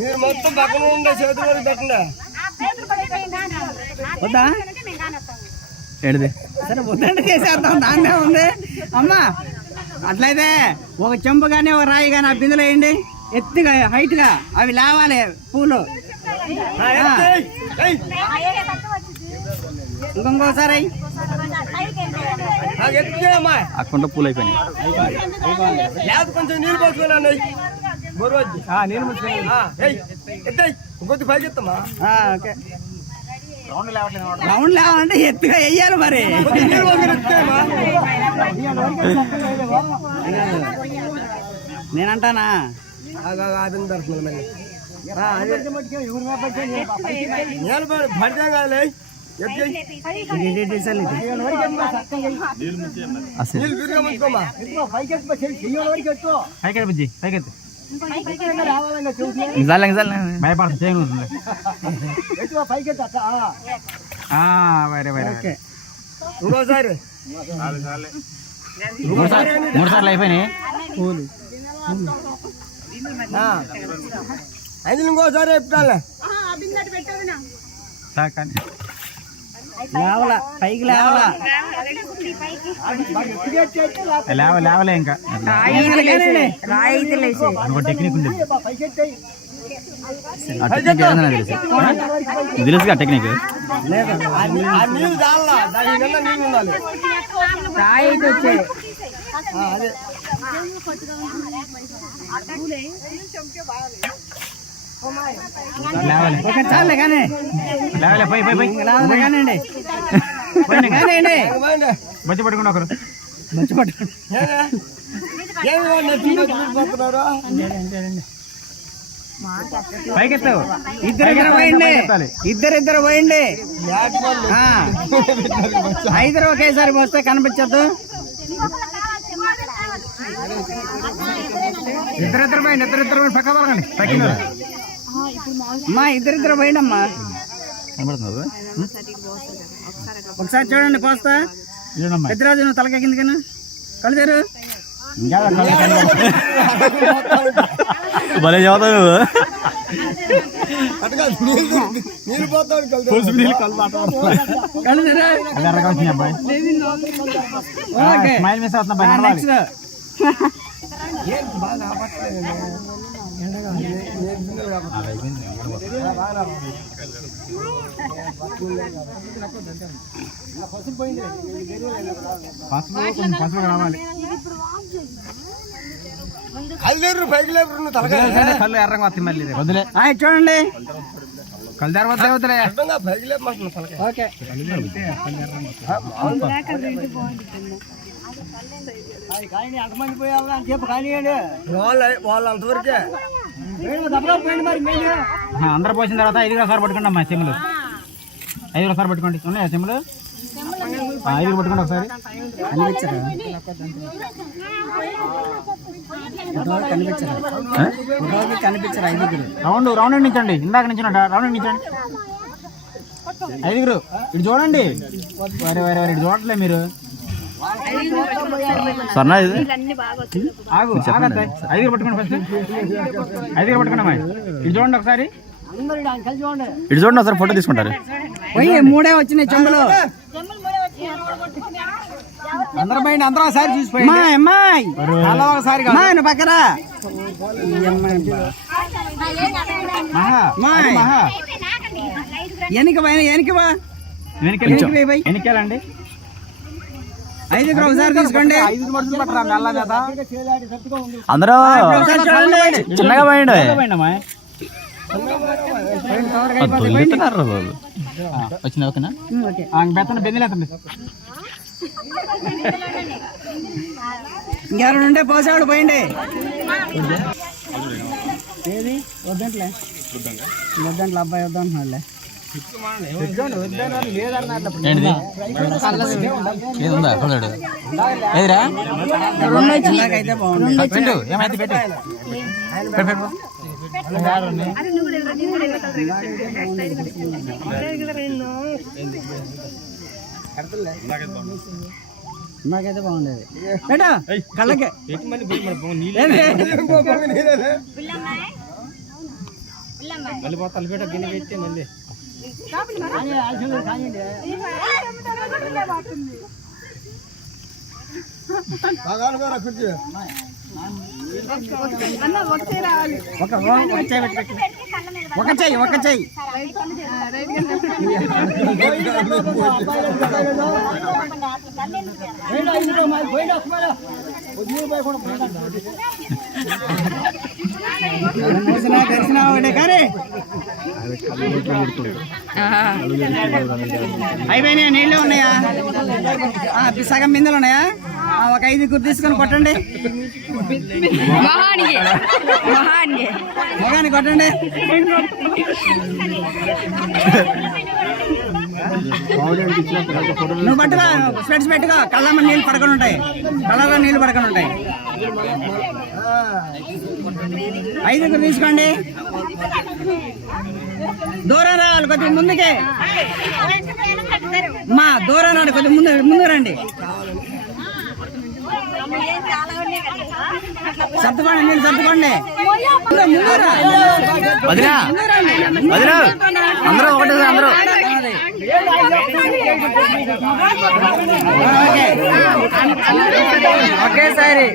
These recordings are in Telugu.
మీరు మొత్తం పక్కన ఉండే చేతులు వరకు పెట్టండి. వద్దా ఏడిది సరే వద్దంటే చేసేద్దాం, దాన్నే ఉంది. అమ్మా అట్లయితే ఒక చెంపు కానీ ఒక రాయి కానీ ఆ బిందులో వేయండి, ఎత్తుగా హైట్గా అవి లేవాలి పూలు. ఇంకొకసారి అక్కడ పూలు అయిపోయినాయి. కొంచెం నీళ్ళు పోసుకోండి. ఇంకొద్ది పైకి ఎత్తమ్మా. ఓకే రౌండ్ లేవాలంటే ఎత్తుగా వెయ్యాలి మరి. నేనంటానా ఇంకోసారి 3 సార్లు అయిపోయినాయి పూలు. అది ఇంకోసారి చెప్తాలే. లేవలా పైకి లేవలా లేవలే ఇంకా టెక్నిక్ ఉంది. తెలుసుగా టెక్నిక్ నీళ్ళు చాలా నీళ్ళు ఉండాలి. చాలే కానీ కానండి బజ్జి పట్టుకుని ఒకరు బజ్జి పట్టుకుని పైకెత్తావు. ఇద్దరిద్దరు పోయండి. 5 ఒకేసారి పోస్తే కనిపించద్దు. ఇద్దరిద్దరు పోయండి, ఇద్దరిద్దరు పక్క పడకండి. అమ్మా ఇద్దరిద్దరు పోయండి అమ్మా. ఒకసారి చూడండి పోస్తా. పెద్దరాజు నువ్వు తలకెక్కింది కన్నా కళ్ళు తెరు. భలే చదువుతావు నువ్వు. రావాలి పైకి లేరు కళ్ళు ఎర్రంగా వస్తాయి మళ్ళీ వదిలే. చూడండి కళ్ళు తెరవద్దు వదిలే. ఓకే అంతమంది పోయాలని అని చెప్పి కానివ్వండి. వాళ్ళు అంతవరకే అందరూ పోసిన తర్వాత 5 సార్లు పట్టుకోండి అమ్మా. చెమ్ములు 5 సార్లు పట్టుకోండి. ఉన్నాయా చెమ్ములు? 5 పట్టుకోండి ఒకసారి. కనిపించారు 5 రౌండ్ నించండి. ఇందాక నుంచి రౌండ్ నించండి. 5 ఇటు చూడండి. వేరే ఇటు చూడట్లే మీరు. సన్నా ఇది ఆగు 5 పట్టుకోండి. ఫస్ట్ 5 పట్టుకోండి అమ్మా. ఇటు చూడండి ఒకసారి. ఇటు చూడండి ఒకసారి ఫోటో తీసుకుంటారు. 3 వచ్చినాయి చెంబులు. అందరూ పోయింది. అందరూ ఒకసారి చూసిపోయి అమ్మాయి పక్కరా వెనకాలండి. 5 ఒకసారి తీసుకోండి. అందరూ చిన్నగా పోయిండు. వచ్చింది ఓకేనా? బెత్తన బెందిలేతండి. ఇంకెవరు ఉండే పోసేవాడు పోయిండే. ఏది వద్దంట్లే అబ్బాయి వద్దంటున్నాడులే. అయితే బాగుంది. ఏమైతే పెట్టు నాకైతే బాగుండేది. కళ్ళకి మళ్ళీ పోతాలు పెట్ట గిన్నె పెట్టి మళ్ళీ ఒక చెయ్యి దర్శనం ఒకటే కానీ అయిపోయినాయా? నీళ్ళు ఉన్నాయా? సగం బిందెలు ఉన్నాయా? ఒక 5 తీసుకొని కొట్టండి. మొగాన్ని కొట్టండి. నువ్వు పట్టుగా స్వెట్స్ పెట్టుగా కళ్ళమ్మ నీళ్ళు పడకుండా ఉంటాయి. కళ్ళలో నీళ్ళు పడకుండా ఉంటాయి. 5 తీసుకోండి. దూరం రావాలి, కొద్దిగా ముందుకే మా దూరం రండి, కొద్దిగా ముందు రండి. సర్దుకోండి, నీళ్ళు సర్దుకోండి. అందరూ ఒకటి అందరూ ఒకేసారి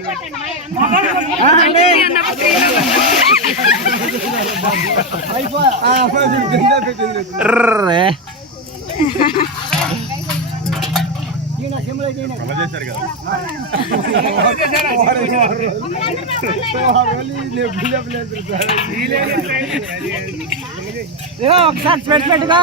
ఒకసారి పెట్టుగా